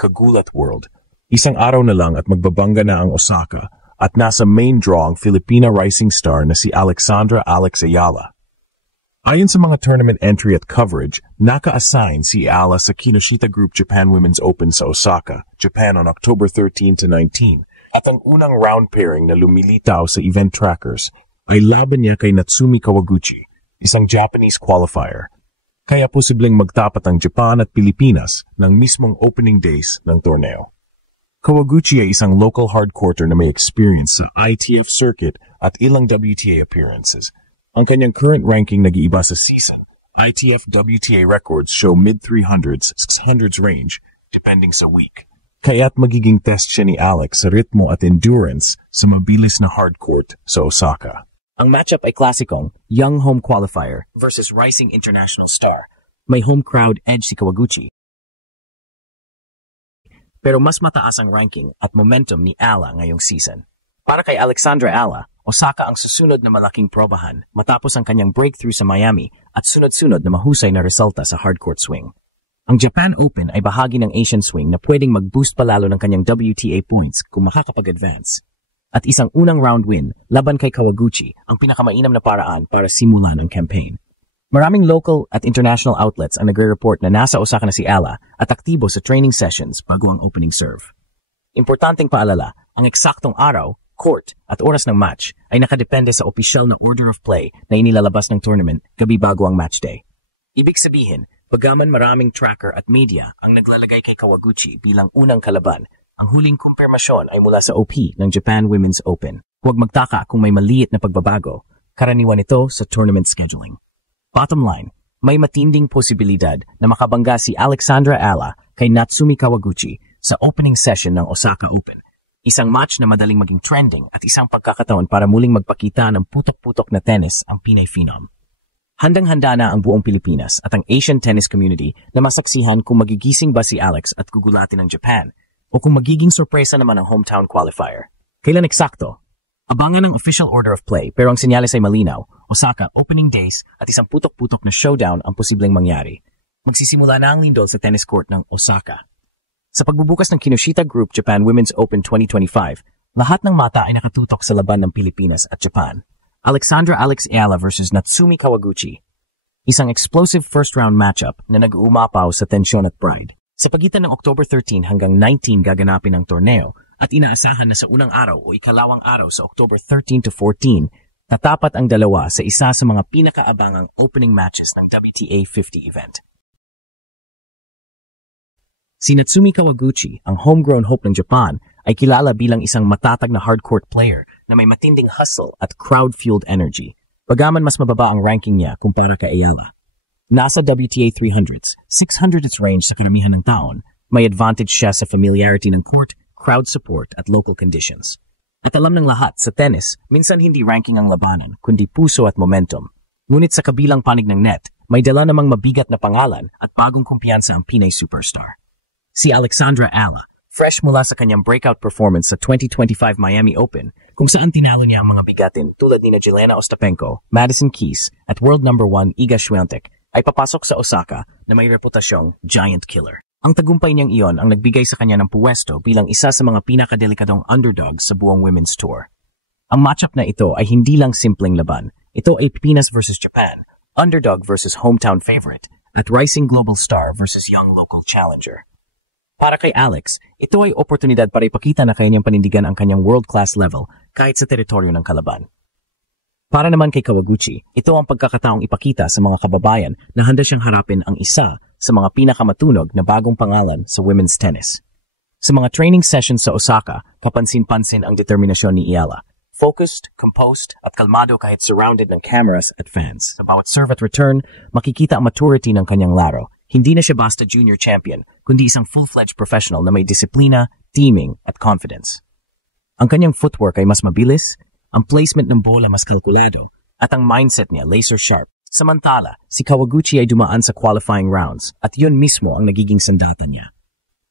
Kagulat World. Isang araw na lang at magbabangga na ang Osaka at nasa main draw ang Filipina rising star na si Alexandra Alex Ayala. Ayon sa mga tournament entry at coverage, naka-assign si Ayala sa Kinoshita Group Japan Women's Open sa Osaka, Japan on October 13 to 19. At ang unang round pairing na lumilitaw sa event trackers ay laban niya kay Natsumi Kawaguchi, isang Japanese qualifier. Kaya posibleng magtapat ang Japan at Pilipinas ng mismong opening days ng torneo. Kawaguchi ay isang local hardcourter na may experience sa ITF circuit at ilang WTA appearances. Ang kanyang current ranking nag-iiba sa season. ITF WTA records show mid-300s, 600s range, depending sa week. Kaya't magiging test siya ni Alex sa ritmo at endurance sa mabilis na hardcourt sa Osaka. Ang matchup ay klasikong young home qualifier versus rising international star. May home crowd edge si Kawaguchi. Pero mas mataas ang ranking at momentum ni Ayala ngayong season. Para kay Alexandra Ayala, Osaka ang susunod na malaking probahan matapos ang kanyang breakthrough sa Miami at sunod-sunod na mahusay na resulta sa hardcourt swing. Ang Japan Open ay bahagi ng Asian swing na pwedeng mag-boost palalo ng kanyang WTA points kung makakapag-advance. At isang unang round win laban kay Kawaguchi ang pinakamainam na paraan para simulan ang campaign. Maraming local at international outlets ang nagre-report na nasa Osaka na si Ayala at aktibo sa training sessions bago ang opening serve. Importanteng paalala, ang eksaktong araw, court at oras ng match ay nakadepende sa opisyal na order of play na inilalabas ng tournament gabi bago ang match day. Ibig sabihin, bagaman maraming tracker at media ang naglalagay kay Kawaguchi bilang unang kalaban, ang huling kumpirmasyon ay mula sa OP ng Japan Women's Open. Huwag magtaka kung may maliit na pagbabago, karaniwan ito sa tournament scheduling. Bottom line, may matinding posibilidad na makabangga si Alexandra Ayala kay Natsumi Kawaguchi sa opening session ng Osaka Open. Isang match na madaling maging trending at isang pagkakataon para muling magpakita ng putok-putok na tennis ang Pinay Phenom. Handang-handa na ang buong Pilipinas at ang Asian tennis community na masaksihan kung magigising ba si Alex at gugulatin ng Japan o kung magiging sorpresa naman ang hometown qualifier. Kailan eksakto? Abangan ang official order of play pero ang senyales ay malinaw, Osaka, opening days at isang putok-putok na showdown ang posibleng mangyari. Magsisimula na ang lindol sa tennis court ng Osaka. Sa pagbubukas ng Kinoshita Group Japan Women's Open 2025, lahat ng mata ay nakatutok sa laban ng Pilipinas at Japan. Alexandra Alex Ayala versus Natsumi Kawaguchi. Isang explosive first-round matchup na nag-uumapaw sa tensyon at pride. Sa pagitan ng October 13 hanggang 19 gaganapin ang torneo at inaasahan na sa unang araw o ikalawang araw sa October 13 to 14, tatapat ang dalawa sa isa sa mga pinakaabangang opening matches ng WTA 50 event. Si Natsumi Kawaguchi, ang homegrown hope ng Japan, ay kilala bilang isang matatag na hardcourt player na may matinding hustle at crowd-fueled energy. Bagaman mas mababa ang ranking niya kumpara kay Ayala. Nasa WTA 300s, 600s range sa karamihan ng taon, may advantage siya sa familiarity ng court, crowd support at local conditions. At alam ng lahat, sa tennis, minsan hindi ranking ang labanan, kundi puso at momentum. Ngunit sa kabilang panig ng net, may dala namang mabigat na pangalan at bagong kumpiyansa ang Pinay superstar. Si Alexandra Ayala, fresh mula sa kanyang breakout performance sa 2025 Miami Open, kung saan tinalo niya ang mga bigatin tulad ni Jelena Ostapenko, Madison Keys, at world number 1 Iga Swiatek, ay papasok sa Osaka na may reputasyong giant killer. Ang tagumpay niyang iyon ang nagbigay sa kanya ng puwesto bilang isa sa mga pinakadelikadong underdogs sa buong women's tour. Ang matchup na ito ay hindi lang simpleng laban. Ito ay Pilipinas versus Japan, underdog versus hometown favorite, at rising global star versus young local challenger. Para kay Alex, ito ay oportunidad para ipakita na kaya niyang panindigan ang kanyang world-class level kahit sa teritoryo ng kalaban. Para naman kay Kawaguchi, ito ang pagkakataong ipakita sa mga kababayan na handa siyang harapin ang isa sa mga pinakamatunog na bagong pangalan sa women's tennis. Sa mga training sessions sa Osaka, kapansin-pansin ang determinasyon ni Ayala. Focused, composed, at kalmado kahit surrounded ng cameras at fans. Sa bawat serve at return, makikita ang maturity ng kanyang laro. Hindi na siya basta junior champion, kundi isang full-fledged professional na may disiplina, teaming, at confidence. Ang kanyang footwork ay mas mabilis, ang placement ng bola mas kalkulado, at ang mindset niya laser sharp. Samantala, si Kawaguchi ay dumaan sa qualifying rounds at yun mismo ang nagiging sandata niya.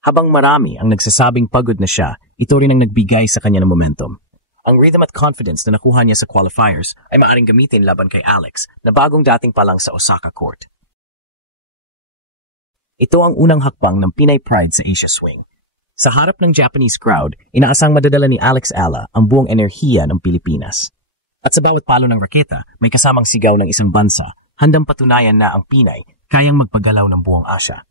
Habang marami ang nagsasabing pagod na siya, ito rin ang nagbigay sa kanya ng momentum. Ang rhythm at confidence na nakuha niya sa qualifiers ay maaaring gamitin laban kay Alex na bagong dating pa lang sa Osaka court. Ito ang unang hakbang ng Pinay Pride sa Asia Swing. Sa harap ng Japanese crowd, inaasang madadala ni Alex Ala ang buong enerhiya ng Pilipinas. At sa bawat palo ng raketa, may kasamang sigaw ng isang bansa, handang patunayan na ang Pinay kayang magpagalaw ng buong Asya.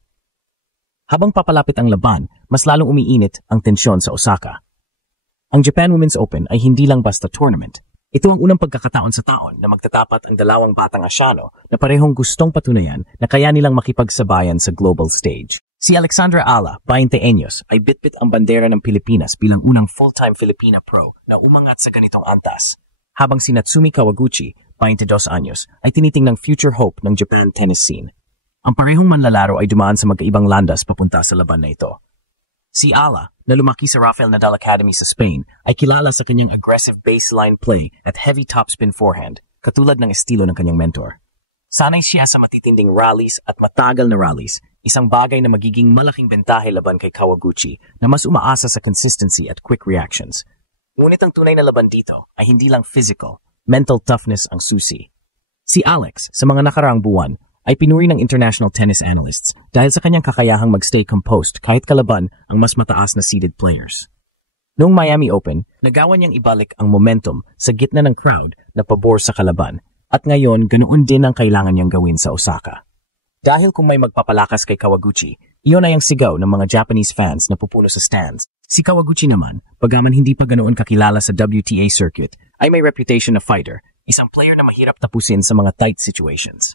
Habang papalapit ang laban, mas lalong umiinit ang tensyon sa Osaka. Ang Japan Women's Open ay hindi lang basta tournament. Ito ang unang pagkakataon sa taon na magtatapat ang dalawang batang Asyano na parehong gustong patunayan na kaya nilang makipagsabayan sa global stage. Si Alexandra Ala, 20 anyos, ay bitbit ang bandera ng Pilipinas bilang unang full-time Filipina pro na umangat sa ganitong antas. Habang si Natsumi Kawaguchi, 22 anyos, ay tinitingnang future hope ng Japan tennis scene. Ang parehong manlalaro ay dumaan sa magkaibang landas papunta sa laban na ito. Si Ala, na lumaki sa Rafael Nadal Academy sa Spain, ay kilala sa kanyang aggressive baseline play at heavy topspin forehand, katulad ng estilo ng kanyang mentor. Sanay siya sa matitinding rallies at matagal na rallies, isang bagay na magiging malaking bentahe laban kay Kawaguchi na mas umaasa sa consistency at quick reactions. Ngunit ang tunay na laban dito ay hindi lang physical, mental toughness ang susi. Si Alex, sa mga nakaraang buwan, ay pinuri ng international tennis analysts dahil sa kanyang kakayahang magstay composed kahit kalaban ang mas mataas na seeded players. Noong Miami Open, nagawa niyang ibalik ang momentum sa gitna ng crowd na pabor sa kalaban at ngayon ganoon din ang kailangan niyang gawin sa Osaka. Dahil kung may magpapalakas kay Kawaguchi, iyon ay ang sigaw ng mga Japanese fans na pupuno sa stands. Si Kawaguchi naman, bagaman hindi pa ganoon kakilala sa WTA circuit, ay may reputation na fighter, isang player na mahirap tapusin sa mga tight situations.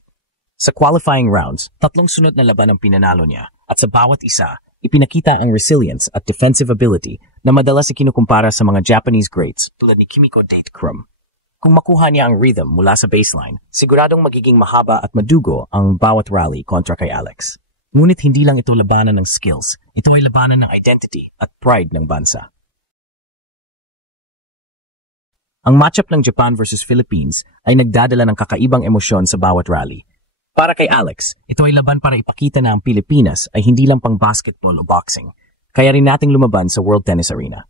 Sa qualifying rounds, 3 sunod na laban ang pinanalo niya at sa bawat isa, ipinakita ang resilience at defensive ability na madalas ikinukumpara sa mga Japanese greats tulad ni Kimiko Date Krum. Kung makuha niya ang rhythm mula sa baseline, siguradong magiging mahaba at madugo ang bawat rally kontra kay Alex. Ngunit hindi lang ito labanan ng skills, ito ay labanan ng identity at pride ng bansa. Ang matchup ng Japan versus Philippines ay nagdadala ng kakaibang emosyon sa bawat rally. Para kay Alex, ito ay laban para ipakita na ang Pilipinas ay hindi lang pang basketball o boxing, kaya rin nating lumaban sa World Tennis Arena.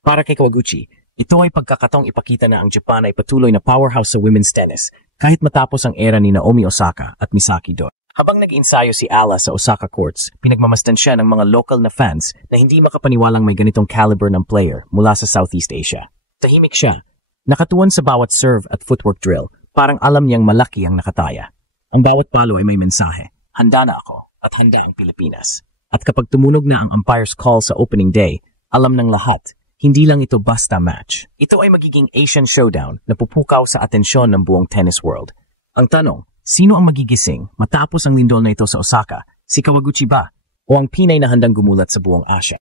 Para kay Kawaguchi, ito ay pagkakataong ipakita na ang Japan ay patuloy na powerhouse sa women's tennis kahit matapos ang era ni Naomi Osaka at Misaki Doi. Habang nag-ensayo si Ala sa Osaka courts, pinagmamasdan siya ng mga local na fans na hindi makapaniwalang may ganitong caliber ng player mula sa Southeast Asia. Tahimik siya, nakatuon sa bawat serve at footwork drill, parang alam niyang malaki ang nakataya. Ang bawat palo ay may mensahe, handa na ako at handa ang Pilipinas. At kapag tumunog na ang umpire's call sa opening day, alam ng lahat, hindi lang ito basta match. Ito ay magiging Asian showdown na pupukaw sa atensyon ng buong tennis world. Ang tanong, sino ang magigising matapos ang lindol na ito sa Osaka? Si Kawaguchi ba? O ang Pinay na handang gumulat sa buong Asya?